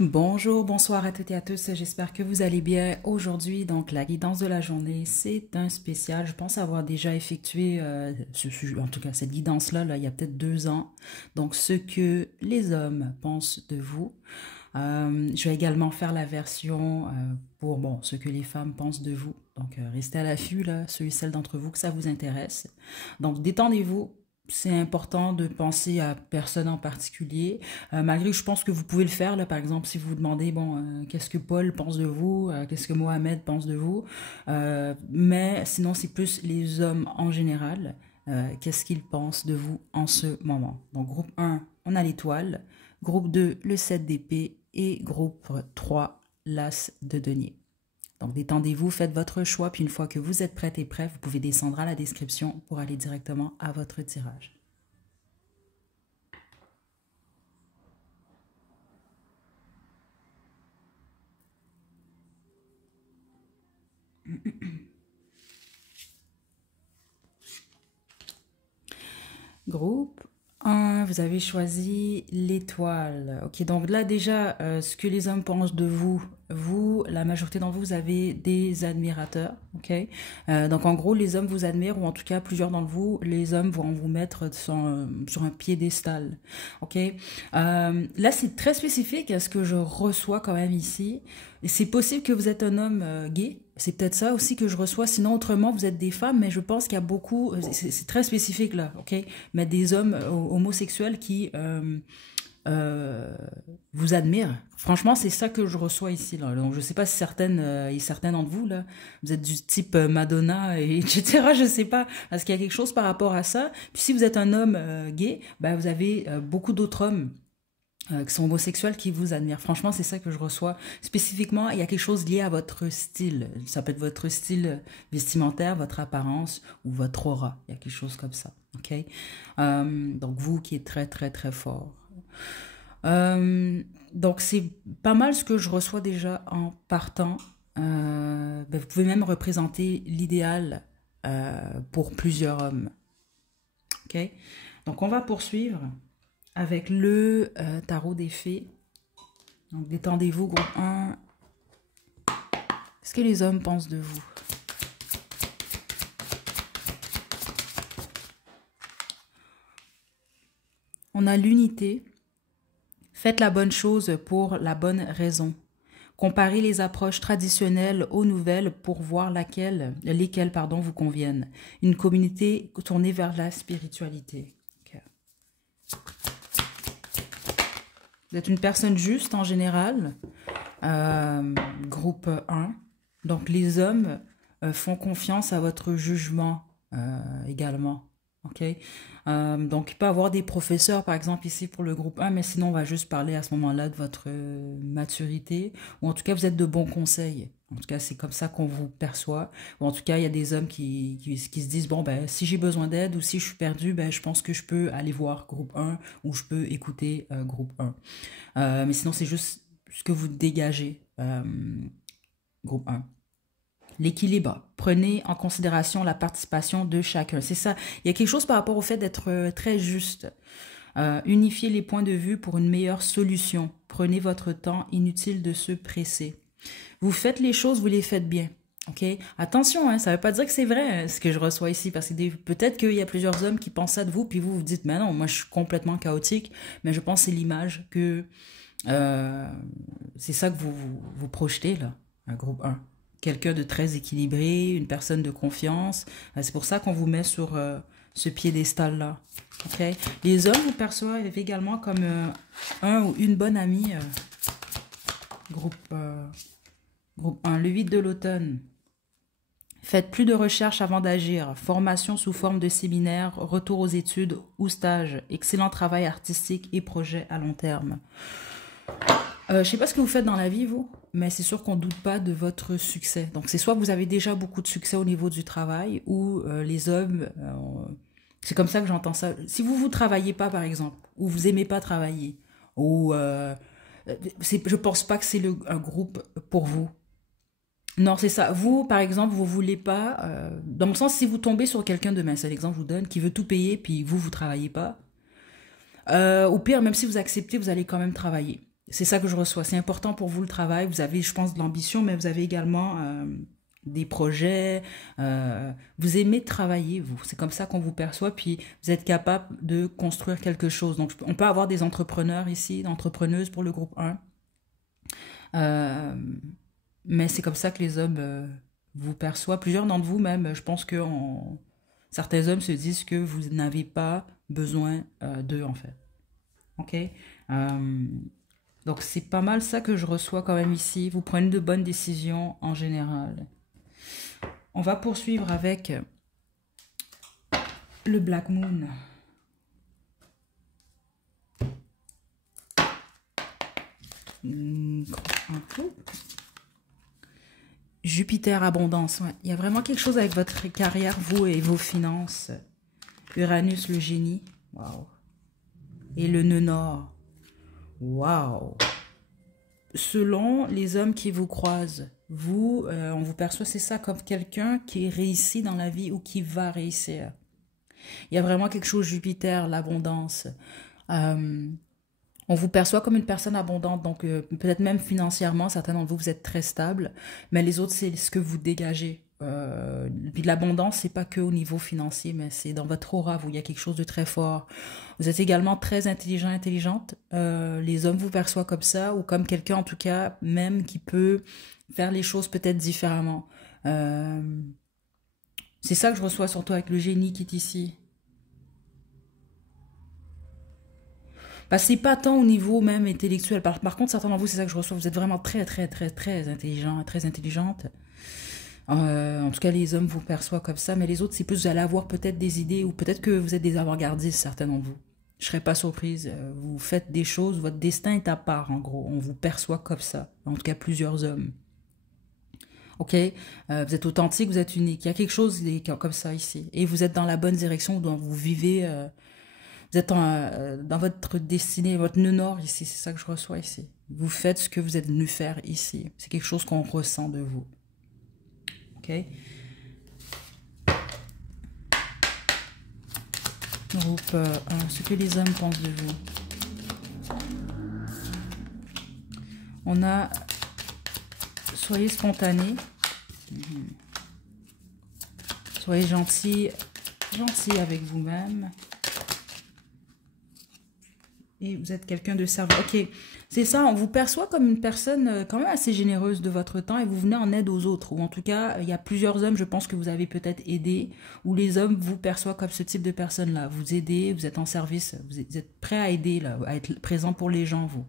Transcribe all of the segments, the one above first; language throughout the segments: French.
Bonjour, bonsoir à toutes et à tous. J'espère que vous allez bien. Aujourd'hui, donc, la guidance de la journée, c'est un spécial. Je pense avoir déjà effectué, en tout cas, cette guidance-là, là, il y a peut-être 2 ans. Donc, ce que les hommes pensent de vous. Je vais également faire la version pour, bon, ce que les femmes pensent de vous. Donc, restez à l'affût, là, ceux et celles d'entre vous que ça vous intéresse. Donc, détendez-vous. C'est important de penser à personne en particulier. Malgré que je pense que vous pouvez le faire, là, par exemple, si vous vous demandez, bon, qu'est-ce que Paul pense de vous, qu'est-ce que Mohamed pense de vous, mais sinon, c'est plus les hommes en général, qu'est-ce qu'ils pensent de vous en ce moment. Donc, groupe 1, on a l'étoile, groupe 2, le 7 d'épée, et groupe 3, l'as de denier. Donc, détendez-vous, faites votre choix, puis une fois que vous êtes prête et prêt, vous pouvez descendre à la description pour aller directement à votre tirage. Groupe 1, vous avez choisi l'étoile. Ok, donc là déjà, ce que les hommes pensent de vous, vous, la majorité d'entre vous, vous avez des admirateurs. Ok, donc en gros, les hommes vous admirent, ou en tout cas plusieurs d'entre vous, les hommes vont vous mettre sur un piédestal. Ok, là c'est très spécifique à ce que je reçois quand même ici. C'est possible que vous êtes un homme gay. C'est peut-être ça aussi que je reçois. Sinon, autrement, vous êtes des femmes, mais je pense qu'il y a beaucoup, c'est très spécifique là, ok? Mais des hommes homosexuels qui vous admirent. Franchement, c'est ça que je reçois ici là. Donc, je sais pas si certaines et certains d'entre vous là, vous êtes du type Madonna et etc. Je sais pas, parce qu'il y a quelque chose par rapport à ça. Puis si vous êtes un homme gay, bah vous avez beaucoup d'autres hommes qui sont homosexuels qui vous admirent. Franchement, c'est ça que je reçois. Spécifiquement, il y a quelque chose lié à votre style. Ça peut être votre style vestimentaire, votre apparence ou votre aura. Il y a quelque chose comme ça. OK? Donc, vous qui êtes très, très, très fort. Donc, c'est pas mal ce que je reçois déjà en partant. Ben, vous pouvez même représenter l'idéal pour plusieurs hommes. OK? Donc, on va poursuivre avec le tarot des fées. Donc, détendez-vous, groupe 1. Qu'est-ce que les hommes pensent de vous? On a l'unité. Faites la bonne chose pour la bonne raison. Comparez les approches traditionnelles aux nouvelles pour voir lesquelles vous conviennent. Une communauté tournée vers la spiritualité. Okay. Vous êtes une personne juste en général. Groupe 1. Donc les hommes font confiance à votre jugement également. Ok. Donc il peut y avoir des professeurs par exemple ici pour le groupe 1, mais sinon on va juste parler à ce moment-là de votre maturité, ou en tout cas vous êtes de bons conseils. En tout cas c'est comme ça qu'on vous perçoit. Ou en tout cas il y a des hommes qui se disent bon ben si j'ai besoin d'aide ou si je suis perdu, ben je pense que je peux aller voir groupe 1 ou je peux écouter groupe 1. Mais sinon c'est juste ce que vous dégagez groupe 1. L'équilibre. Prenez en considération la participation de chacun. C'est ça. Il y a quelque chose par rapport au fait d'être très juste. Unifiez les points de vue pour une meilleure solution. Prenez votre temps. Inutile de se presser. Vous faites les choses, vous les faites bien. OK? Attention, hein, ça ne veut pas dire que c'est vrai ce que je reçois ici, parce que peut-être qu'il y a plusieurs hommes qui pensent ça de vous, puis vous vous dites, mais non, moi je suis complètement chaotique, mais je pense que c'est l'image que c'est ça que vous projetez là, un groupe 1. Quelqu'un de très équilibré, une personne de confiance. C'est pour ça qu'on vous met sur ce piédestal-là. Okay? Les hommes vous perçoivent également comme un ou une bonne amie. Groupe 1, le vide de l'automne. Faites plus de recherches avant d'agir. Formation sous forme de séminaire, retour aux études ou stage. Excellent travail artistique et projet à long terme. Je sais pas ce que vous faites dans la vie, vous, mais c'est sûr qu'on ne doute pas de votre succès. Donc, c'est soit vous avez déjà beaucoup de succès au niveau du travail, ou les hommes, c'est comme ça que j'entends ça. Si vous travaillez pas, par exemple, ou vous aimez pas travailler, ou je pense pas que c'est un groupe pour vous. Non, c'est ça. Vous, par exemple, vous voulez pas, dans le sens, si vous tombez sur quelqu'un demain, c'est l'exemple que je vous donne, qui veut tout payer, puis vous travaillez pas, au pire, même si vous acceptez, vous allez quand même travailler. c'est ça que je reçois. C'est important pour vous le travail. Vous avez, je pense, de l'ambition, mais vous avez également des projets. Vous aimez travailler, vous. C'est comme ça qu'on vous perçoit. Puis vous êtes capable de construire quelque chose. Donc, on peut avoir des entrepreneurs ici, d'entrepreneuses pour le groupe 1. Euh, mais c'est comme ça que les hommes vous perçoivent. Plusieurs d'entre vous, même, je pense que certains hommes se disent que vous n'avez pas besoin d'eux, en fait. OK? Euh, donc, c'est pas mal ça que je reçois quand même ici. Vous prenez de bonnes décisions en général. On va poursuivre avec le Black Moon. Un peu. Jupiter abondance, ouais. Il y a vraiment quelque chose avec votre carrière, vous et vos finances. Uranus le génie, waouh. Et le nœud nord, waouh. Selon les hommes qui vous croisent, vous, on vous perçoit, c'est ça, comme quelqu'un qui réussit dans la vie ou qui va réussir. Il y a vraiment quelque chose, Jupiter, l'abondance. On vous perçoit comme une personne abondante, donc peut-être même financièrement, certains d'entre vous, vous êtes très stable, mais les autres, c'est ce que vous dégagez. Puis l'abondance, c'est pas que au niveau financier, mais c'est dans votre aura, vous, il y a quelque chose de très fort. Vous êtes également très intelligent, intelligente. Les hommes vous perçoivent comme ça, ou comme quelqu'un, en tout cas, même qui peut faire les choses peut-être différemment. C'est ça que je reçois surtout avec le génie qui est ici. Parce que c'est pas tant au niveau même intellectuel. Par contre, certains d'entre vous, c'est ça que je reçois. Vous êtes vraiment très, très, très, très intelligent, très intelligente. En tout cas, les hommes vous perçoivent comme ça, mais les autres, c'est plus vous allez avoir peut-être des idées ou peut-être que vous êtes des avant-gardistes, certains d'entre vous. Je serais pas surprise. Vous faites des choses, votre destin est à part, en gros. On vous perçoit comme ça. En tout cas, plusieurs hommes. OK? Vous êtes authentique, vous êtes unique. Il y a quelque chose comme ça ici. Et vous êtes dans la bonne direction, dont vous vivez. Vous êtes dans votre destinée, votre nœud nord ici. C'est ça que je reçois ici. Vous faites ce que vous êtes venu faire ici. C'est quelque chose qu'on ressent de vous. OK? Groupe 1, ce que les hommes pensent de vous. On a soyez spontané. Soyez gentil avec vous-même. Et vous êtes quelqu'un de sérieux. Ok, c'est ça, on vous perçoit comme une personne quand même assez généreuse de votre temps et vous venez en aide aux autres. Ou en tout cas, il y a plusieurs hommes, je pense que vous avez peut-être aidé, ou les hommes vous perçoivent comme ce type de personne-là. Vous aidez, vous êtes en service, vous êtes prêt à aider, là, à être présent pour les gens, vous.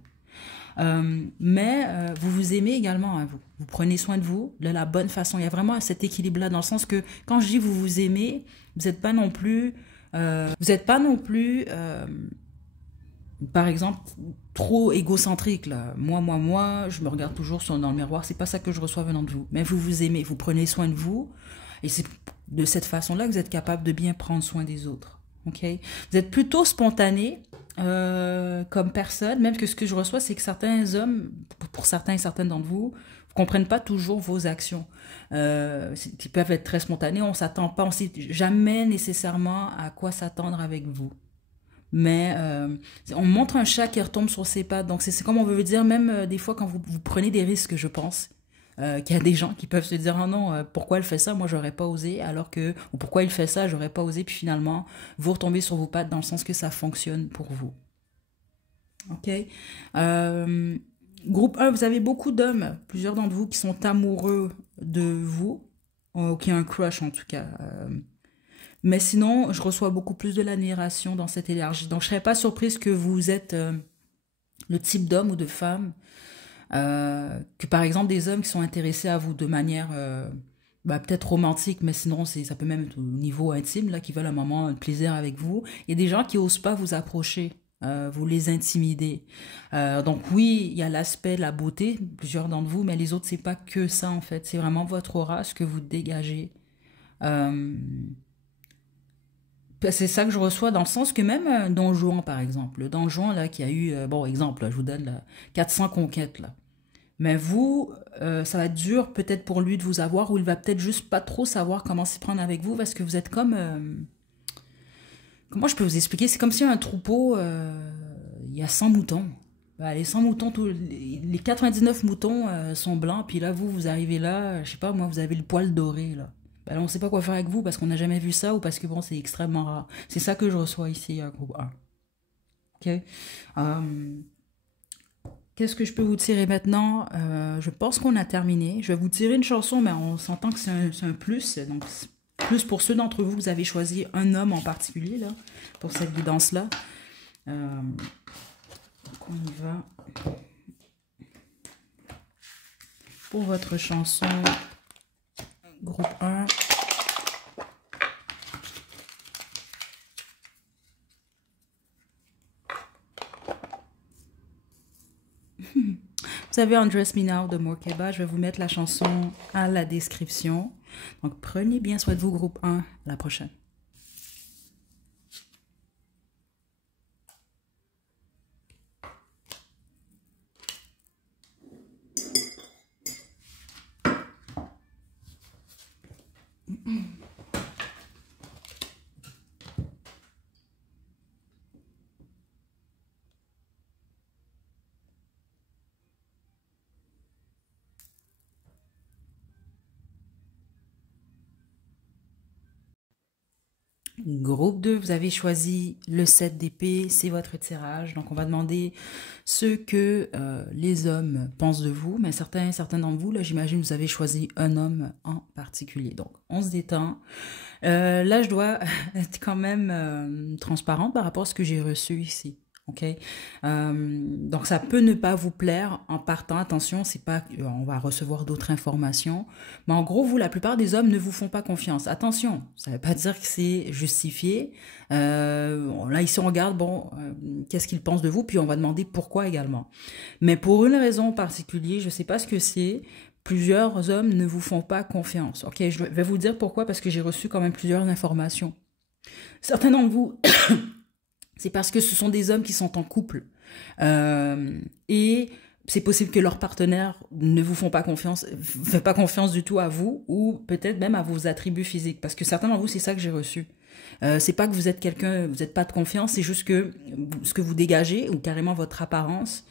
Mais vous vous aimez également, hein, vous. Vous prenez soin de vous de la bonne façon. Il y a vraiment cet équilibre-là, dans le sens que quand je dis vous vous aimez, vous n'êtes pas non plus... par exemple, trop égocentrique, là. Moi, je me regarde toujours dans le miroir. C'est pas ça que je reçois venant de vous. Mais vous vous aimez, vous prenez soin de vous. Et c'est de cette façon-là que vous êtes capable de bien prendre soin des autres. OK? Vous êtes plutôt spontané comme personne. Même que ce que je reçois, c'est que certains hommes, pour certains et certaines d'entre vous, ne comprennent pas toujours vos actions. Ils peuvent être très spontanés. On s'attend pas, on sait jamais nécessairement à quoi s'attendre avec vous. Mais on montre un chat qui retombe sur ses pattes. Donc, c'est comme on veut dire, même des fois, quand vous prenez des risques, je pense, qu'il y a des gens qui peuvent se dire, ah non, pourquoi elle fait ça? Moi, j'aurais pas osé. Alors que, ou pourquoi il fait ça? J'aurais pas osé. Puis finalement, vous retombez sur vos pattes dans le sens que ça fonctionne pour vous. OK? Groupe 1, vous avez beaucoup d'hommes, plusieurs d'entre vous qui sont amoureux de vous, ou qui ont un crush en tout cas. Mais sinon, je reçois beaucoup plus de l'admiration dans cette énergie. Donc, je ne serais pas surprise que vous êtes le type d'homme ou de femme, que par exemple des hommes qui sont intéressés à vous de manière peut-être romantique, mais sinon ça peut même être au niveau intime, là, qui veulent un moment de plaisir avec vous. Il y a des gens qui n'osent pas vous approcher, vous les intimider. Donc oui, il y a l'aspect de la beauté, plusieurs d'entre vous, mais les autres, c'est pas que ça en fait. C'est vraiment votre aura, ce que vous dégagez. C'est ça que je reçois dans le sens que même Don Juan, par exemple, le Don Juan là, qui a eu, bon exemple, là, je vous donne là, 400 conquêtes là. Mais vous, ça va être dur peut-être pour lui de vous avoir ou il va peut-être juste pas trop savoir comment s'y prendre avec vous parce que vous êtes comme... comment je peux vous expliquer? C'est comme si un troupeau, il y a 100 moutons. bah, les 100 moutons, les 99 moutons sont blancs, puis là, vous arrivez là, je sais pas, moi, vous avez le poil doré, là. Bah, là, on sait pas quoi faire avec vous parce qu'on n'a jamais vu ça ou parce que, bon, c'est extrêmement rare. C'est ça que je reçois ici, groupe 1. OK? Euh, Qu'est-ce que je peux vous tirer maintenant? Je pense qu'on a terminé. Je vais vous tirer une chanson, mais on s'entend que c'est un plus. Donc, plus pour ceux d'entre vous, vous avez choisi un homme en particulier, là, pour cette guidance-là. Donc, on y va. Pour votre chanson, groupe 1. Vous avez Undress Me Now de Morkeba. Je vais vous mettre la chanson à la description. Donc, prenez bien soin de vous, groupe 1. À la prochaine. Groupe 2, vous avez choisi le 7 d'épée, c'est votre tirage. Donc, on va demander ce que les hommes pensent de vous. Mais certains d'entre vous, là, j'imagine, vous avez choisi un homme en particulier. Donc, on se détend. Là, je dois être quand même transparente par rapport à ce que j'ai reçu ici. OK? Donc, ça peut ne pas vous plaire en partant. Attention, c'est pas on va recevoir d'autres informations. Mais en gros, vous, la plupart des hommes ne vous font pas confiance. Attention, ça ne veut pas dire que c'est justifié. Là, ici, on regarde, bon, qu'est-ce qu'ils pensent de vous, puis on va demander pourquoi également. Mais pour une raison particulière, je ne sais pas ce que c'est, plusieurs hommes ne vous font pas confiance. OK? Je vais vous dire pourquoi, parce que j'ai reçu quand même plusieurs informations. Certains d'entre vous... c'est parce que ce sont des hommes qui sont en couple. Et c'est possible que leurs partenaires ne vous font pas confiance, fait pas confiance du tout à vous, ou peut-être même à vos attributs physiques. Parce que certains d'entre vous, c'est ça que j'ai reçu. C'est pas que vous êtes quelqu'un, vous n'êtes pas de confiance, c'est juste que ce que vous dégagez, ou carrément votre apparence,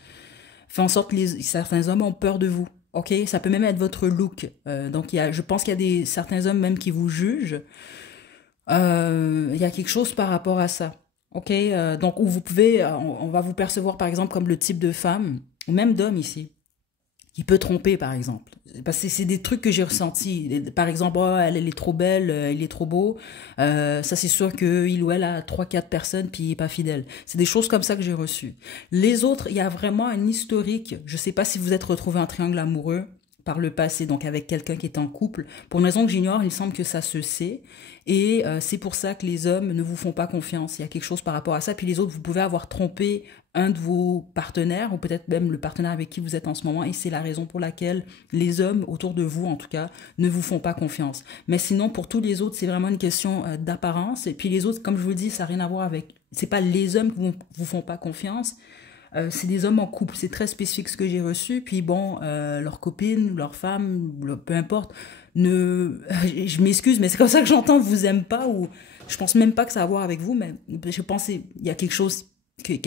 fait en sorte que certains hommes ont peur de vous. OK? Ça peut même être votre look. Donc, je pense qu'il y a certains hommes même qui vous jugent. Il y a quelque chose par rapport à ça. OK, donc où vous pouvez, on va vous percevoir par exemple comme le type de femme, ou même d'homme ici, qui peut tromper par exemple. Parce que c'est des trucs que j'ai ressentis. Par exemple, oh, elle est trop belle, il est trop beau. Ça c'est sûr qu'il ou elle a 3-4 personnes puis il n'est pas fidèle. C'est des choses comme ça que j'ai reçues. Les autres, il y a vraiment un historique. Je ne sais pas si vous êtes retrouvé en triangle amoureux par le passé, donc avec quelqu'un qui est en couple. Pour une raison que j'ignore, il semble que ça se sait. Et c'est pour ça que les hommes ne vous font pas confiance. Il y a quelque chose par rapport à ça. Puis les autres, vous pouvez avoir trompé un de vos partenaires, ou peut-être même le partenaire avec qui vous êtes en ce moment, et c'est la raison pour laquelle les hommes, autour de vous en tout cas, ne vous font pas confiance. Mais sinon, pour tous les autres, c'est vraiment une question d'apparence. Et puis les autres, comme je vous le dis, ça n'a rien à voir avec... C'est pas les hommes qui vous font pas confiance, c'est des hommes en couple, c'est très spécifique ce que j'ai reçu. Puis bon, leurs copines, leurs femmes, peu importe, je m'excuse, mais c'est comme ça que j'entends, vous aiment pas, ou je pense même pas que ça a à voir avec vous, mais je pense qu'il y a quelque chose qui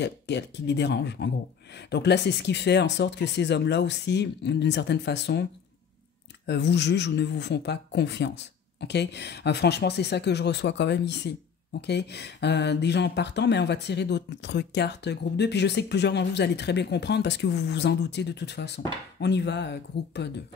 les dérange, en gros. Donc là, c'est ce qui fait en sorte que ces hommes-là aussi, d'une certaine façon, vous jugent ou ne vous font pas confiance. OK? Franchement, c'est ça que je reçois quand même ici. OK? Déjà en partant, mais on va tirer d'autres cartes groupe 2. Puis je sais que plusieurs d'entre vous, vous allez très bien comprendre parce que vous vous en doutez de toute façon. On y va, groupe 2.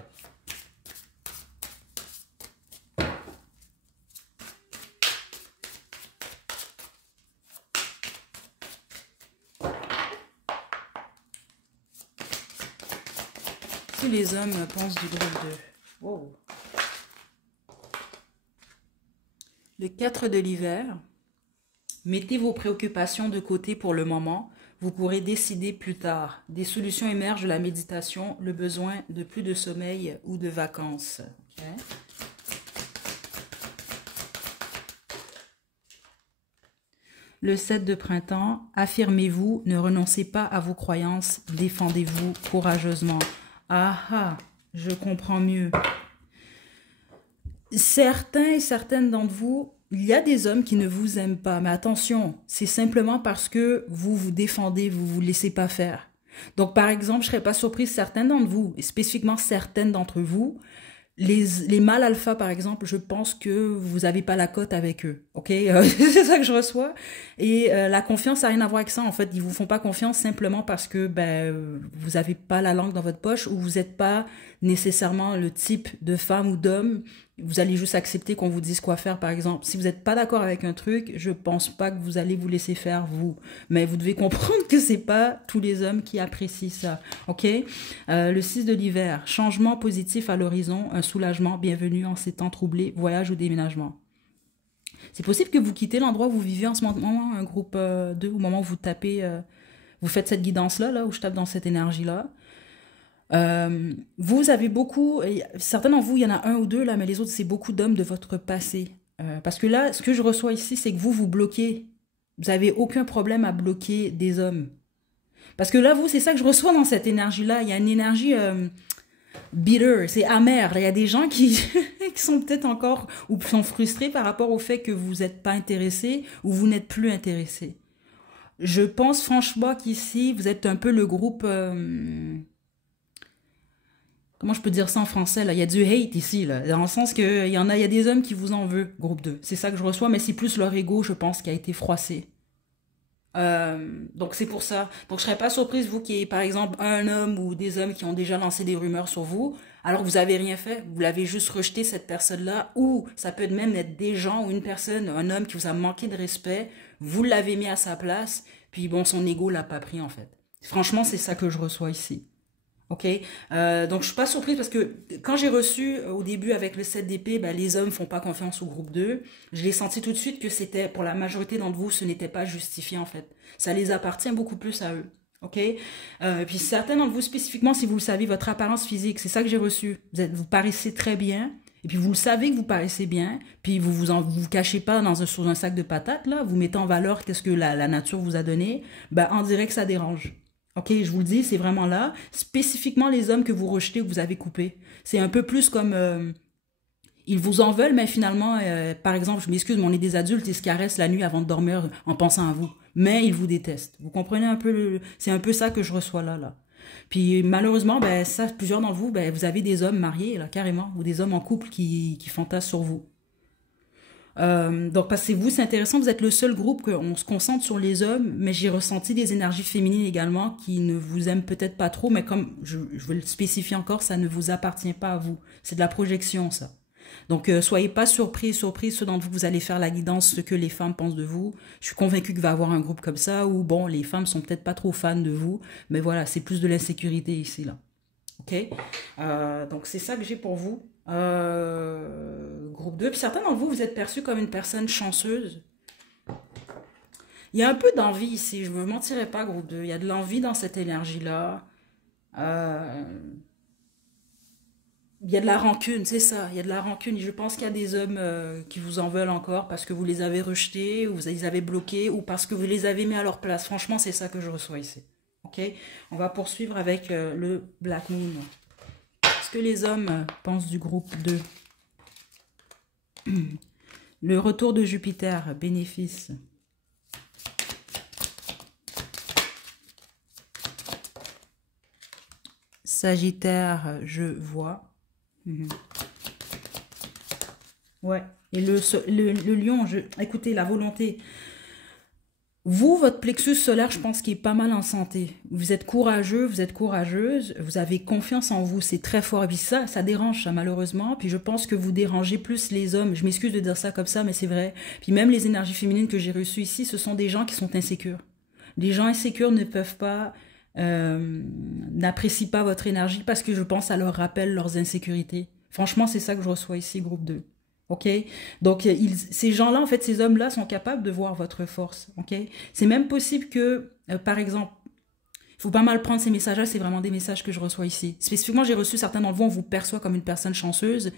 Si les hommes pensent du groupe 2. Wow. Le 4 de l'hiver. Mettez vos préoccupations de côté pour le moment. Vous pourrez décider plus tard. Des solutions émergent de la méditation, le besoin de plus de sommeil ou de vacances. Okay. Le 7 de printemps, affirmez-vous, ne renoncez pas à vos croyances, défendez-vous courageusement. Ah ah, je comprends mieux. Certains et certaines d'entre vous, il y a des hommes qui ne vous aiment pas, mais attention, c'est simplement parce que vous vous défendez, vous ne vous laissez pas faire. Donc, par exemple, je serais pas surprise, certaines d'entre vous, et spécifiquement certaines d'entre vous, les mâles alpha, par exemple, je pense que vous n'avez pas la cote avec eux, ok? C'est ça que je reçois. Et la confiance n'a rien à voir avec ça, en fait. Ils vous font pas confiance simplement parce que vous n'avez pas la langue dans votre poche ou vous n'êtes pas nécessairement le type de femme ou d'homme. Vous allez juste accepter qu'on vous dise quoi faire, par exemple. Si vous n'êtes pas d'accord avec un truc, je pense pas que vous allez vous laisser faire, vous. Mais vous devez comprendre que c'est pas tous les hommes qui apprécient ça, ok? Le 6 de l'hiver, changement positif à l'horizon, un soulagement, bienvenue en ces temps troublés, voyage ou déménagement. C'est possible que vous quittez l'endroit où vous vivez en ce moment, un groupe 2, au moment où vous tapez, vous faites cette guidance-là, là, où je tape dans cette énergie-là. Vous avez beaucoup, certains d'entre vous, il y en a un ou deux là, mais les autres, c'est beaucoup d'hommes de votre passé. Parce que là, ce que je reçois ici, c'est que vous bloquez. Vous n'avez aucun problème à bloquer des hommes. Parce que là, vous, c'est ça que je reçois dans cette énergie-là. Il y a une énergie bitter, c'est amer. Il y a des gens qui, qui sont peut-être encore ou sont frustrés par rapport au fait que vous n'êtes pas intéressé ou vous n'êtes plus intéressé. Je pense franchement qu'ici, vous êtes un peu le groupe... comment je peux dire ça en français là? Il y a du hate ici, là, dans le sens qu'il y a des hommes qui vous en veulent, groupe 2. C'est ça que je reçois, mais c'est plus leur ego, je pense, qui a été froissé. Donc c'est pour ça. Donc je serais pas surprise, vous, qui ayez par exemple un homme ou des hommes qui ont déjà lancé des rumeurs sur vous, alors que vous avez rien fait, vous l'avez juste rejeté cette personne-là, ou ça peut même être des gens ou une personne, un homme qui vous a manqué de respect, vous l'avez mis à sa place, puis bon, son ego l'a pas pris en fait. Franchement, c'est ça que je reçois ici. Ok, donc je suis pas surprise parce que quand j'ai reçu au début avec le 7 d'épée, ben, les hommes font pas confiance au groupe 2. Je l'ai senti tout de suite que c'était, pour la majorité d'entre vous, ce n'était pas justifié en fait. Ça les appartient beaucoup plus à eux. Ok, puis certains d'entre vous spécifiquement, si vous le savez, votre apparence physique, c'est ça que j'ai reçu. Vous paraissez très bien. Et puis vous le savez que vous paraissez bien, puis vous cachez pas sous un sac de patates là, vous mettez en valeur qu'est-ce que la nature vous a donné, ben on dirait que ça dérange. Ok, je vous le dis, c'est vraiment là. Spécifiquement les hommes que vous rejetez ou que vous avez coupés. C'est un peu plus comme... ils vous en veulent, mais finalement, par exemple, je m'excuse, mais on est des adultes, ils se caressent la nuit avant de dormir en pensant à vous. Mais ils vous détestent. Vous comprenez un peu c'est un peu ça que je reçois là. Puis malheureusement, ben, ça, plusieurs d'entre vous, ben, vous avez des hommes mariés, là, carrément, ou des hommes en couple qui fantasment sur vous. Donc, parce que vous, c'est intéressant, vous êtes le seul groupe qu'on se concentre sur les hommes, mais j'ai ressenti des énergies féminines également qui ne vous aiment peut-être pas trop, mais comme je veux le spécifier encore, ça ne vous appartient pas à vous. C'est de la projection, ça. Donc, soyez pas surpris, ceux d'entre vous allez faire la guidance, ce que les femmes pensent de vous. Je suis convaincue qu'il va y avoir un groupe comme ça où, bon, les femmes sont peut-être pas trop fans de vous, mais voilà, c'est plus de l'insécurité ici, là. Ok, donc c'est ça que j'ai pour vous. Groupe 2. Puis certains d'entre vous, vous êtes perçus comme une personne chanceuse. Il y a un peu d'envie ici, je ne me mentirai pas, groupe 2. Il y a de l'envie dans cette énergie-là. Euh, il y a de la rancune, c'est ça. Il y a de la rancune. Et je pense qu'il y a des hommes qui vous en veulent encore parce que vous les avez rejetés, ou vous les avez bloqués, ou parce que vous les avez mis à leur place. Franchement, c'est ça que je reçois ici. Ok, on va poursuivre avec le Black Moon. Qu'est-ce que les hommes pensent du groupe 2? Le retour de Jupiter, bénéfice. Sagittaire, je vois. Ouais. Et le lion, écoutez, la volonté. Vous, votre plexus solaire, je pense qu'il est pas mal en santé. Vous êtes courageux, vous êtes courageuse, vous avez confiance en vous, c'est très fort. Et puis ça dérange, ça, malheureusement. Puis je pense que vous dérangez plus les hommes. Je m'excuse de dire ça comme ça, mais c'est vrai. Puis même les énergies féminines que j'ai reçues ici, ce sont des gens qui sont insécures. Les gens insécures ne peuvent pas, n'apprécient pas votre énergie parce que je pense que ça leur rappelle leurs insécurités. Franchement, c'est ça que je reçois ici, groupe 2. Ok, donc ces gens-là, en fait, ces hommes-là sont capables de voir votre force. Ok, c'est même possible que, par exemple, il faut pas mal prendre ces messages-là. C'est vraiment des messages que je reçois ici. Spécifiquement, j'ai reçu certains d'entre vous, on vous perçoit comme une personne chanceuse.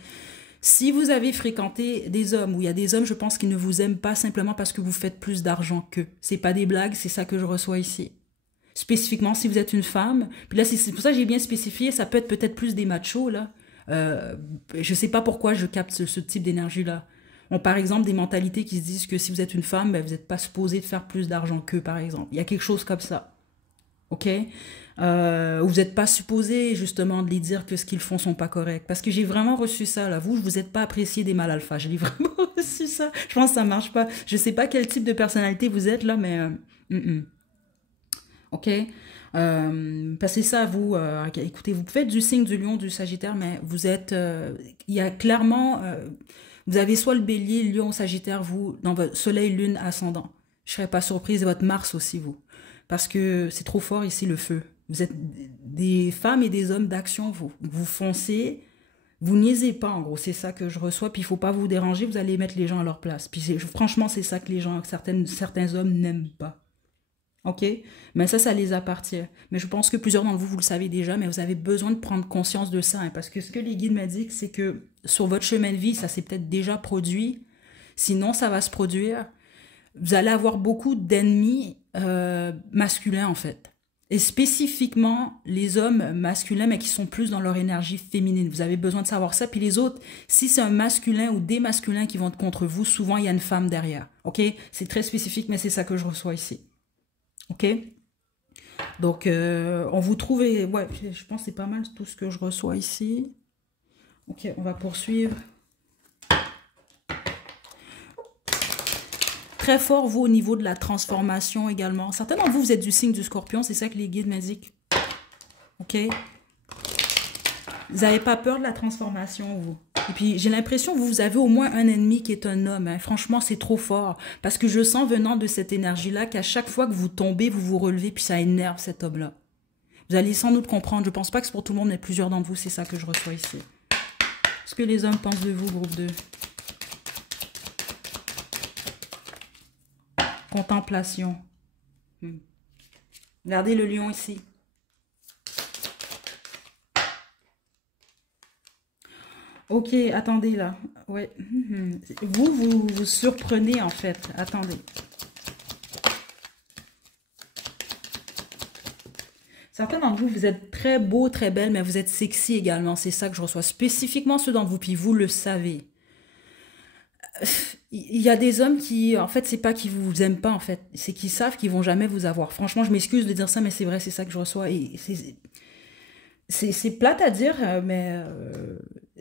Si vous avez fréquenté des hommes, où il y a des hommes, je pense qu'ils ne vous aiment pas simplement parce que vous faites plus d'argent qu'eux. C'est pas des blagues, c'est ça que je reçois ici. Spécifiquement, si vous êtes une femme, puis là, c'est pour ça que j'ai bien spécifié, ça peut être peut-être plus des machos, là. Je sais pas pourquoi je capte ce type d'énergie-là. On, par exemple, des mentalités qui se disent que si vous êtes une femme, ben, vous n'êtes pas supposé de faire plus d'argent qu'eux, par exemple. Il y a quelque chose comme ça. ok? Vous n'êtes pas supposé justement de les dire que ce qu'ils font sont pas corrects. Parce que j'ai vraiment reçu ça, là. Vous n'êtes pas apprécié des mâles alpha. J'ai vraiment reçu ça. Je pense que ça marche pas. Je sais pas quel type de personnalité vous êtes, là, mais... ok? Parce que ça, vous... écoutez, vous faites du signe du lion, du sagittaire, mais vous êtes... il y a clairement... vous avez soit le bélier, le lion, sagittaire, vous, dans votre soleil, lune, ascendant. Je serais pas surprise, et votre Mars aussi, vous. Parce que c'est trop fort ici, le feu. Vous êtes des femmes et des hommes d'action, vous. Vous foncez, vous niaisez pas, en gros. C'est ça que je reçois. Puis il faut pas vous déranger, vous allez mettre les gens à leur place. Puis franchement, c'est ça que les gens, certains hommes n'aiment pas. Ok? Mais ça les appartient. Mais je pense que plusieurs d'entre vous, vous le savez déjà, mais vous avez besoin de prendre conscience de ça. Hein, parce que ce que les guides m'indiquent, c'est que sur votre chemin de vie, ça s'est peut-être déjà produit. Sinon, ça va se produire. Vous allez avoir beaucoup d'ennemis masculins, en fait. Et spécifiquement, les hommes masculins, mais qui sont plus dans leur énergie féminine. Vous avez besoin de savoir ça. Puis les autres, si c'est un masculin ou des masculins qui vont être contre vous, souvent, il y a une femme derrière. OK? C'est très spécifique, mais c'est ça que je reçois ici. OK? Donc, on vous trouve... Ouais, je pense que c'est pas mal tout ce que je reçois ici. OK, on va poursuivre. Très fort, vous, au niveau de la transformation également. Certains d'entre vous, vous êtes du signe du scorpion. C'est ça que les guides m'indiquent. OK? Vous n'avez pas peur de la transformation, vous. Et puis, j'ai l'impression que vous avez au moins un ennemi qui est un homme. Hein. Franchement, c'est trop fort. Parce que je sens, venant de cette énergie-là, qu'à chaque fois que vous tombez, vous vous relevez, puis ça énerve cet homme-là. Vous allez sans doute comprendre. Je ne pense pas que c'est pour tout le monde, mais plusieurs d'entre vous, c'est ça que je reçois ici. Ce que les hommes pensent de vous, groupe 2. Contemplation. Regardez le lion ici. Ok, attendez là. Ouais. Vous surprenez en fait. Attendez. Certains d'entre vous, vous êtes très beau, très belle, mais vous êtes sexy également. C'est ça que je reçois. Spécifiquement ceux d'entre vous, puis vous le savez. Il y a des hommes qui, en fait, c'est pas qu'ils vous aiment pas, en fait. C'est qu'ils savent qu'ils vont jamais vous avoir. Franchement, je m'excuse de dire ça, mais c'est vrai, c'est ça que je reçois. Et c'est plate à dire, mais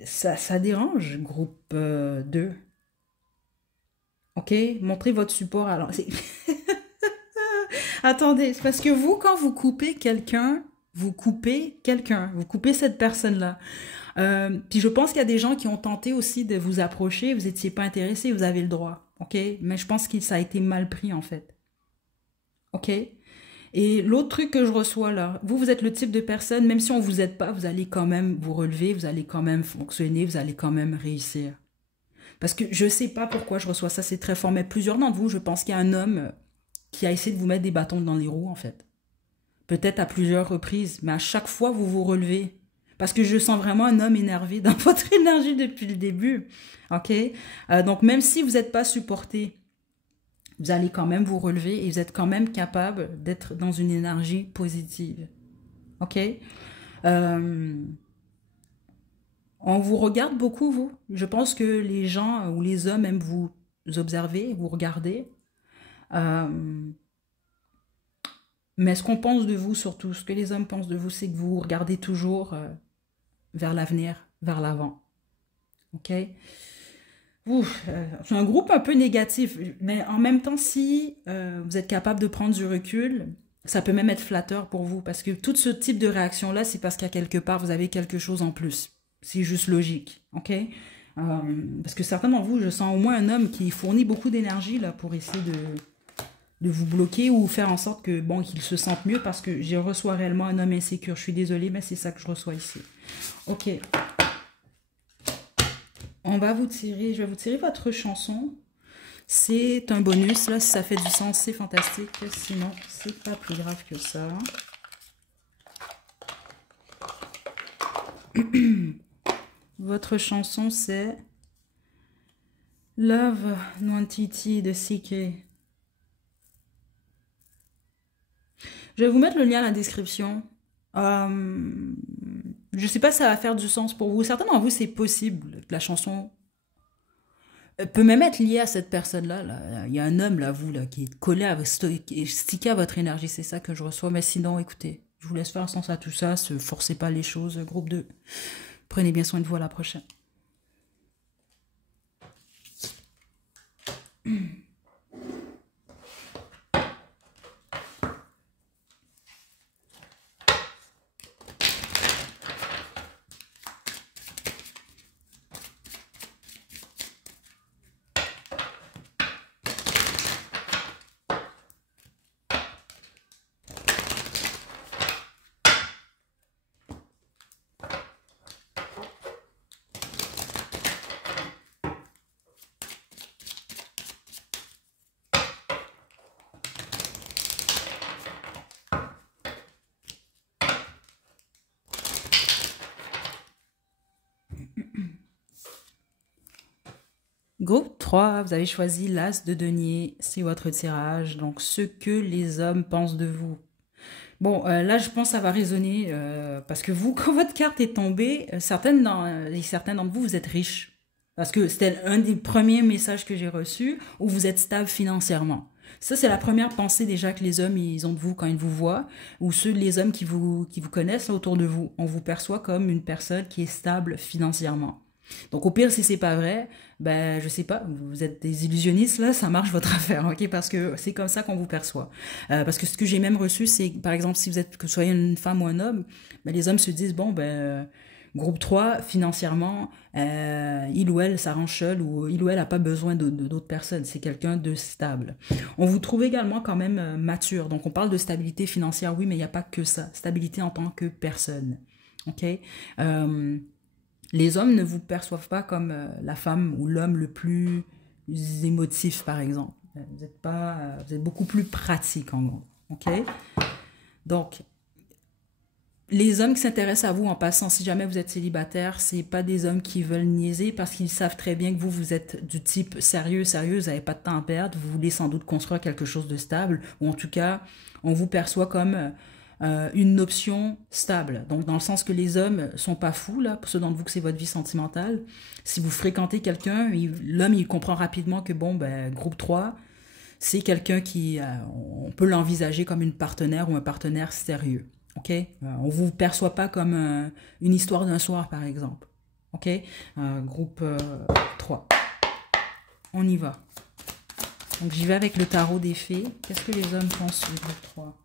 ça dérange, groupe 2. OK? Montrez votre support. Alors, attendez, c'est parce que vous, quand vous coupez quelqu'un, vous coupez quelqu'un. Vous coupez cette personne-là. Puis je pense qu'il y a des gens qui ont tenté aussi de vous approcher, vous n'étiez pas intéressé, vous avez le droit, ok? Mais je pense que ça a été mal pris en fait, ok? Et l'autre truc que je reçois là, vous êtes le type de personne, même si on vous aide pas, vous allez quand même vous relever, vous allez quand même fonctionner, vous allez quand même réussir. Parce que je sais pas pourquoi je reçois ça, c'est très fort, mais plusieurs d'entre vous, je pense qu'il y a un homme qui a essayé de vous mettre des bâtons dans les roues en fait. Peut-être à plusieurs reprises, mais à chaque fois vous vous relevez. Parce que je sens vraiment un homme énervé dans votre énergie depuis le début. OK? Donc, même si vous n'êtes pas supporté, vous allez quand même vous relever et vous êtes quand même capable d'être dans une énergie positive. OK? On vous regarde beaucoup, vous. Je pense que les gens ou les hommes aiment vous observer, vous regarder. Mais ce qu'on pense de vous, surtout, ce que les hommes pensent de vous, c'est que vous regardez toujours... vers l'avenir, vers l'avant. OK? C'est un groupe un peu négatif, mais en même temps, si vous êtes capable de prendre du recul, ça peut même être flatteur pour vous, parce que tout ce type de réaction-là, c'est parce qu'à quelque part, vous avez quelque chose en plus. C'est juste logique. OK? Parce que certains d'entre vous, je sens au moins un homme qui fournit beaucoup d'énergie là pour essayer de vous bloquer ou faire en sorte que bon qu'il se sente mieux, parce que je reçois réellement un homme insécure. Je suis désolée, mais c'est ça que je reçois ici. OK. On va vous tirer, je vais vous tirer votre chanson. C'est un bonus, là, si ça fait du sens, c'est fantastique. Sinon, c'est pas plus grave que ça. Votre chanson, c'est Love Nwantiti de CK. Je vais vous mettre le lien à la description. Je ne sais pas si ça va faire du sens pour vous. Certains d'entre vous, c'est possible que la chanson peut même être lié à cette personne-là. Là. Il y a un homme, là, vous, là, qui est collé à, qui est stické à votre énergie. C'est ça que je reçois. Mais sinon, écoutez, je vous laisse faire sens à tout ça. Se forcez pas les choses. Groupe 2. Prenez bien soin de vous à la prochaine. Groupe 3, vous avez choisi l'As de denier, c'est votre tirage, donc ce que les hommes pensent de vous. Bon, là, je pense que ça va résonner, parce que vous, quand votre carte est tombée, certains d'entre vous, vous êtes riches. Parce que c'était un des premiers messages que j'ai reçus, où vous êtes stable financièrement. Ça, c'est la première pensée déjà que les hommes, ils ont de vous quand ils vous voient, ou ceux, les hommes qui vous connaissent là, autour de vous. On vous perçoit comme une personne qui est stable financièrement. Donc au pire, si c'est pas vrai, ben je sais pas, vous êtes des illusionnistes là, ça marche votre affaire, ok? Parce que c'est comme ça qu'on vous perçoit. Parce que ce que j'ai même reçu, c'est par exemple si vous êtes que vous soyez une femme ou un homme, ben, les hommes se disent bon ben groupe 3, financièrement, il ou elle s'arrange seul ou il ou elle n'a pas besoin d'autres personnes. C'est quelqu'un de stable. On vous trouve également quand même mature. Donc on parle de stabilité financière, oui, mais il n'y a pas que ça. Stabilité en tant que personne. Ok? Les hommes ne vous perçoivent pas comme la femme ou l'homme le plus émotif, par exemple. Vous êtes pas, vous êtes beaucoup plus pratique, en gros. OK? Donc, les hommes qui s'intéressent à vous en passant, si jamais vous êtes célibataire, c'est pas des hommes qui veulent niaiser parce qu'ils savent très bien que vous êtes du type sérieux, vous n'avez pas de temps à perdre, vous voulez sans doute construire quelque chose de stable, ou en tout cas, on vous perçoit comme une option stable. Donc, dans le sens que les hommes sont pas fous, là, pour ceux d'entre vous que c'est votre vie sentimentale. Si vous fréquentez quelqu'un, l'homme, il comprend rapidement que, bon, ben, groupe 3, c'est quelqu'un qui, on peut l'envisager comme une partenaire ou un partenaire sérieux. OK? On vous perçoit pas comme une histoire d'un soir, par exemple. OK? Groupe 3. On y va. Donc, j'y vais avec le tarot des fées. Qu'est-ce que les hommes pensent du groupe 3?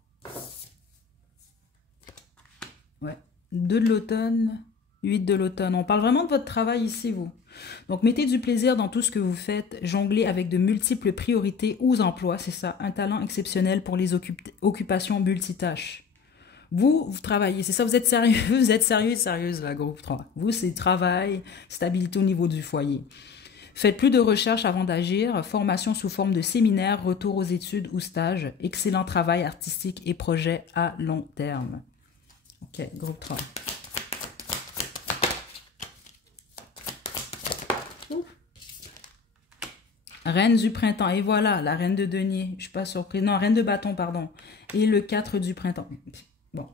Ouais. 2 de l'automne, 8 de l'automne. On parle vraiment de votre travail ici, vous. Donc, mettez du plaisir dans tout ce que vous faites. Jonglez avec de multiples priorités ou emplois. C'est ça, un talent exceptionnel pour les occupations multitâches. Vous travaillez, c'est ça, vous êtes sérieux, vous êtes sérieux et sérieuse, la groupe 3. Vous, c'est travail, stabilité au niveau du foyer. Faites plus de recherches avant d'agir, formation sous forme de séminaire, retour aux études ou stages, excellent travail artistique et projet à long terme. Ok, groupe 3. Reine du printemps, et voilà, la reine de denier, je suis pas surprise, non, reine de bâton, pardon, et le 4 du printemps. Bon.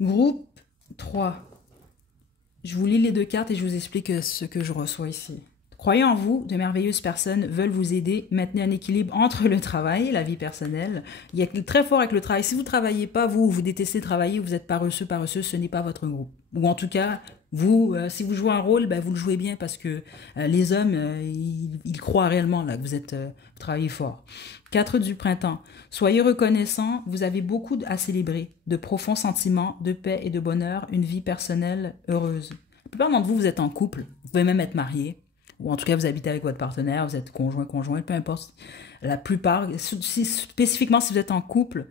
Groupe 3. Je vous lis les 2 cartes et je vous explique ce que je reçois ici. Croyez en vous, de merveilleuses personnes veulent vous aider. Maintenez un équilibre entre le travail et la vie personnelle. Il y a très fort avec le travail. Si vous ne travaillez pas, vous détestez travailler, vous êtes paresseux, ce n'est pas votre groupe. Ou en tout cas, vous, si vous jouez un rôle, ben, vous le jouez bien parce que les hommes, ils croient réellement là, que vous travaillez fort. 4 du printemps. Soyez reconnaissants, vous avez beaucoup à célébrer. De profonds sentiments, de paix et de bonheur, une vie personnelle heureuse. La plupart d'entre vous, vous êtes en couple. Vous pouvez même être marié. Ou en tout cas, vous habitez avec votre partenaire, vous êtes conjoint, peu importe. La plupart, spécifiquement si vous êtes en couple,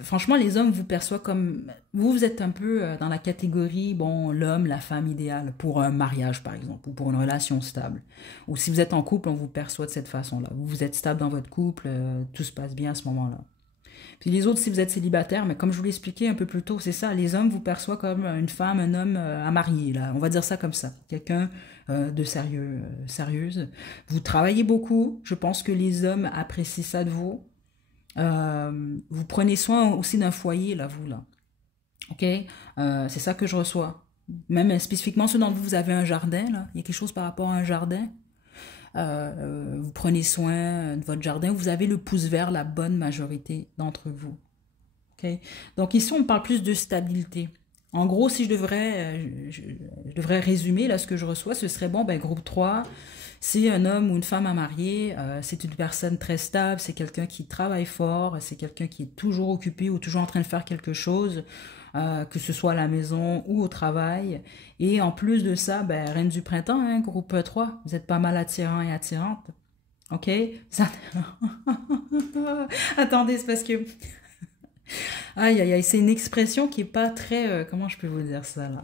franchement, les hommes vous perçoivent comme... Vous êtes un peu dans la catégorie, bon, l'homme, la femme idéale pour un mariage, par exemple, ou pour une relation stable. Ou si vous êtes en couple, on vous perçoit de cette façon-là. Vous êtes stable dans votre couple, tout se passe bien à ce moment-là. Puis les autres, si vous êtes célibataire, mais comme je vous l'ai expliqué un peu plus tôt, c'est ça, les hommes vous perçoivent comme une femme, un homme à marier, là. On va dire ça comme ça. Quelqu'un de sérieux, sérieuse. Vous travaillez beaucoup. Je pense que les hommes apprécient ça de vous. Vous prenez soin aussi d'un foyer, là, vous, là. OK? C'est ça que je reçois. Même spécifiquement ceux d'entre vous, vous avez un jardin, là. Il y a quelque chose par rapport à un jardin. Vous prenez soin de votre jardin. Vous avez le pouce vert, la bonne majorité d'entre vous. OK? Donc ici, on parle plus de stabilité. En gros, si je devrais résumer là, ce que je reçois, ce serait bon, ben, groupe 3, c'est un homme ou une femme à marier, c'est une personne très stable, c'est quelqu'un qui travaille fort, c'est quelqu'un qui est toujours occupé ou toujours en train de faire quelque chose, que ce soit à la maison ou au travail. Et en plus de ça, ben, reine du printemps, hein, groupe 3, vous êtes pas mal attirant et attirante. OK? Ça... Attendez, c'est parce que aïe, aïe, aïe, c'est une expression qui est pas très... comment je peux vous dire ça, là?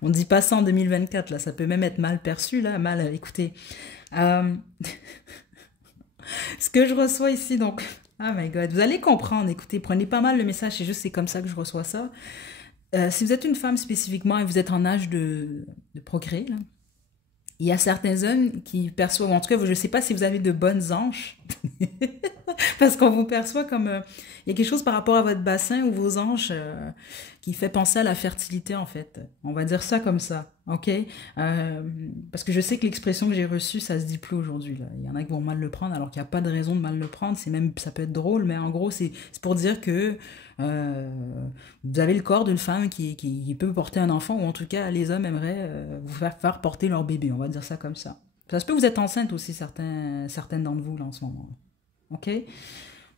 On dit pas ça en 2024, là. Ça peut même être mal perçu, là. Mal, écoutez. Euh, ce que je reçois ici, donc... Oh my God, vous allez comprendre. Écoutez, prenez pas mal le message. C'est juste, c'est comme ça que je reçois ça. Si vous êtes une femme spécifiquement et vous êtes en âge de procréer, là, il y a certains hommes qui perçoivent, en tout cas, je ne sais pas si vous avez de bonnes hanches, parce qu'on vous perçoit comme... il y a quelque chose par rapport à votre bassin ou vos hanches qui fait penser à la fertilité, en fait. On va dire ça comme ça, ok? Parce que je sais que l'expression que j'ai reçue, ça se dit plus aujourd'hui, là. Il y en a qui vont mal le prendre, alors qu'il n'y a pas de raison de mal le prendre. C'est même, ça peut être drôle, mais en gros, c'est pour dire que vous avez le corps d'une femme qui peut porter un enfant, ou en tout cas, les hommes aimeraient vous faire porter leur bébé, on va dire ça comme ça. Ça se peut que vous êtes enceinte aussi, certaines d'entre vous, là, en ce moment. OK?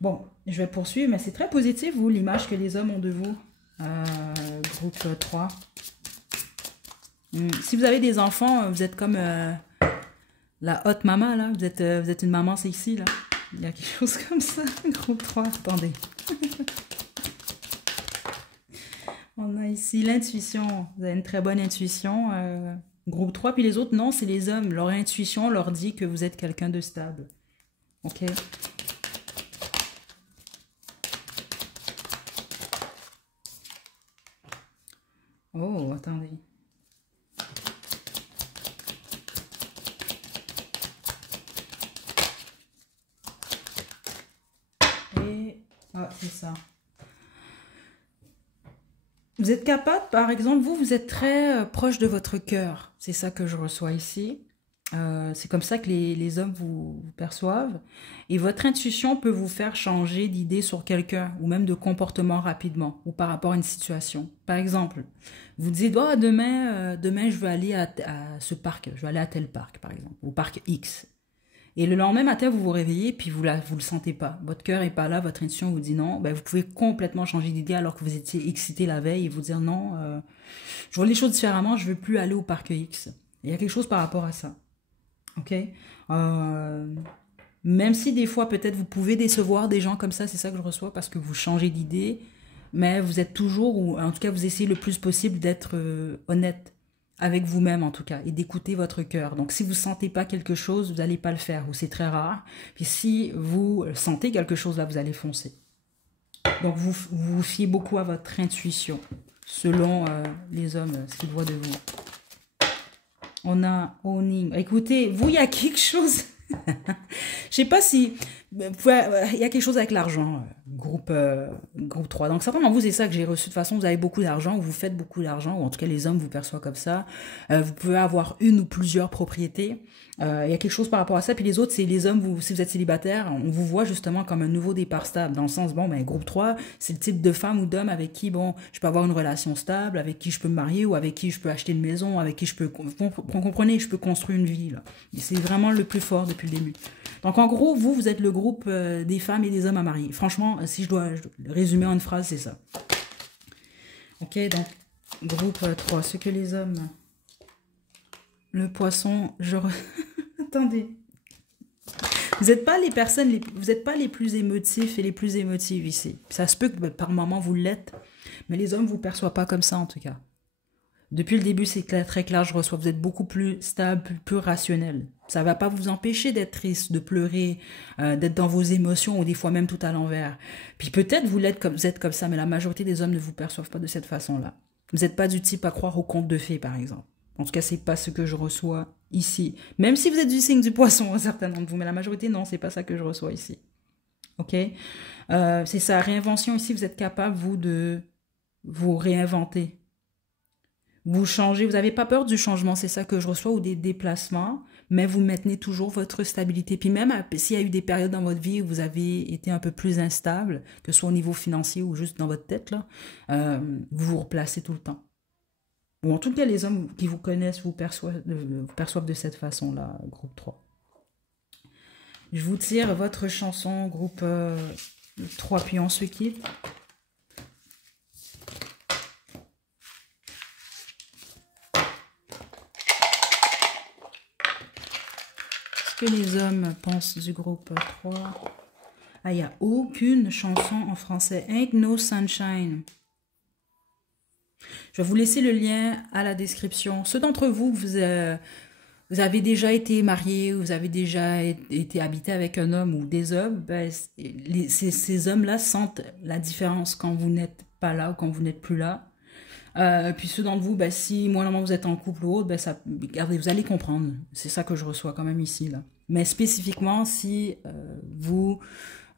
Bon, je vais poursuivre, mais c'est très positif, vous, l'image que les hommes ont de vous. Groupe 3. Si vous avez des enfants, vous êtes comme la hot maman, là. Vous êtes une maman sexy, là. Il y a quelque chose comme ça. Groupe 3, attendez. On a ici l'intuition. Vous avez une très bonne intuition. Groupe 3, puis les autres, non, c'est les hommes. Leur intuition leur dit que vous êtes quelqu'un de stable. OK? Oh, attendez. Et... ah, c'est ça. Vous êtes capable, par exemple, vous êtes très proche de votre cœur. C'est ça que je reçois ici. C'est comme ça que les hommes vous perçoivent. Et votre intuition peut vous faire changer d'idée sur quelqu'un ou même de comportement rapidement ou par rapport à une situation. Par exemple, vous dites, oh, demain, je veux aller à ce parc. Je veux aller à tel parc, par exemple, au parc X. Et le lendemain matin, vous vous réveillez, puis vous le sentez pas. Votre cœur est pas là, votre intuition vous dit non. Ben, vous pouvez complètement changer d'idée alors que vous étiez excité la veille et vous dire non, je vois les choses différemment, je veux plus aller au parc X. Il y a quelque chose par rapport à ça. OK? Euh, Même si des fois, peut-être, vous pouvez décevoir des gens comme ça, c'est ça que je reçois, parce que vous changez d'idée, mais vous êtes toujours, ou en tout cas, vous essayez le plus possible d'être honnête avec vous-même, en tout cas, et d'écouter votre cœur. Donc, si vous ne sentez pas quelque chose, vous n'allez pas le faire, ou c'est très rare. Puis si vous sentez quelque chose, là, vous allez foncer. Donc, vous fiez beaucoup à votre intuition, selon les hommes, ce qu'ils voient de vous. On a owning. Écoutez, vous, il y a quelque chose. Je sais pas si... il y a quelque chose avec l'argent, groupe 3. Donc, certainement, vous, c'est ça que j'ai reçu. De toute façon, vous avez beaucoup d'argent, ou vous faites beaucoup d'argent, ou en tout cas, les hommes vous perçoivent comme ça. Vous pouvez avoir une ou plusieurs propriétés. Il y a quelque chose par rapport à ça. Puis les autres, c'est les hommes, si vous êtes célibataire, on vous voit justement comme un nouveau départ stable. Dans le sens, bon, ben, groupe 3, c'est le type de femme ou d'homme avec qui, bon, je peux avoir une relation stable, avec qui je peux me marier, ou avec qui je peux acheter une maison, avec qui je peux... Vous comprenez, je peux construire une vie, là. C'est vraiment le plus fort depuis le début. Donc, en gros, vous êtes le groupe des femmes et des hommes à marier. Franchement, si je dois résumer en une phrase, c'est ça. OK, donc, groupe 3, ce que les hommes... Le poisson, attendez. Vous n'êtes pas les personnes, vous n'êtes pas les plus émotifs et les plus émotives ici. Ça se peut que par moment vous l'êtes, mais les hommes ne vous perçoivent pas comme ça en tout cas. Depuis le début, c'est très clair, je reçois. Vous êtes beaucoup plus stable, plus rationnel. Ça ne va pas vous empêcher d'être triste, de pleurer, d'être dans vos émotions ou des fois même tout à l'envers. Puis peut-être vous êtes comme ça, mais la majorité des hommes ne vous perçoivent pas de cette façon-là. Vous n'êtes pas du type à croire aux contes de fées, par exemple. En tout cas, c'est pas ce que je reçois ici. Même si vous êtes du signe du poisson, certains d'entre vous, mais la majorité, non, c'est pas ça que je reçois ici. OK? C'est ça, réinvention ici, vous êtes capable, vous, de vous réinventer. Vous changez, vous n'avez pas peur du changement, c'est ça que je reçois, ou des déplacements, mais vous maintenez toujours votre stabilité. Puis même s'il y a eu des périodes dans votre vie où vous avez été un peu plus instable, que ce soit au niveau financier ou juste dans votre tête, là, vous vous replacez tout le temps. Ou en tout cas, les hommes qui vous connaissent vous perçoivent de cette façon-là, groupe 3. Je vous tire votre chanson, groupe 3, puis on se quitte. Ce que les hommes pensent du groupe 3. Ah, il n'y a aucune chanson en français. Ain't no sunshine. Je vais vous laisser le lien à la description. Ceux d'entre vous, vous avez déjà été mariés, vous avez déjà été habité avec un homme ou des hommes, ben, ces hommes-là sentent la différence quand vous n'êtes pas là ou quand vous n'êtes plus là. Puis ceux d'entre vous, ben, si moindrement vous êtes en couple ou autre, ben, regardez, vous allez comprendre. C'est ça que je reçois quand même ici, là. Mais spécifiquement, si vous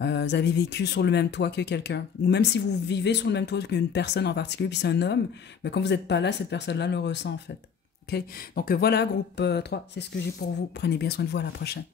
avez vécu sur le même toit que quelqu'un, ou même si vous vivez sur le même toit qu'une personne en particulier, puis c'est un homme, mais quand vous n'êtes pas là, cette personne-là le ressent en fait. Okay? Donc voilà, groupe 3, c'est ce que j'ai pour vous. Prenez bien soin de vous, à la prochaine.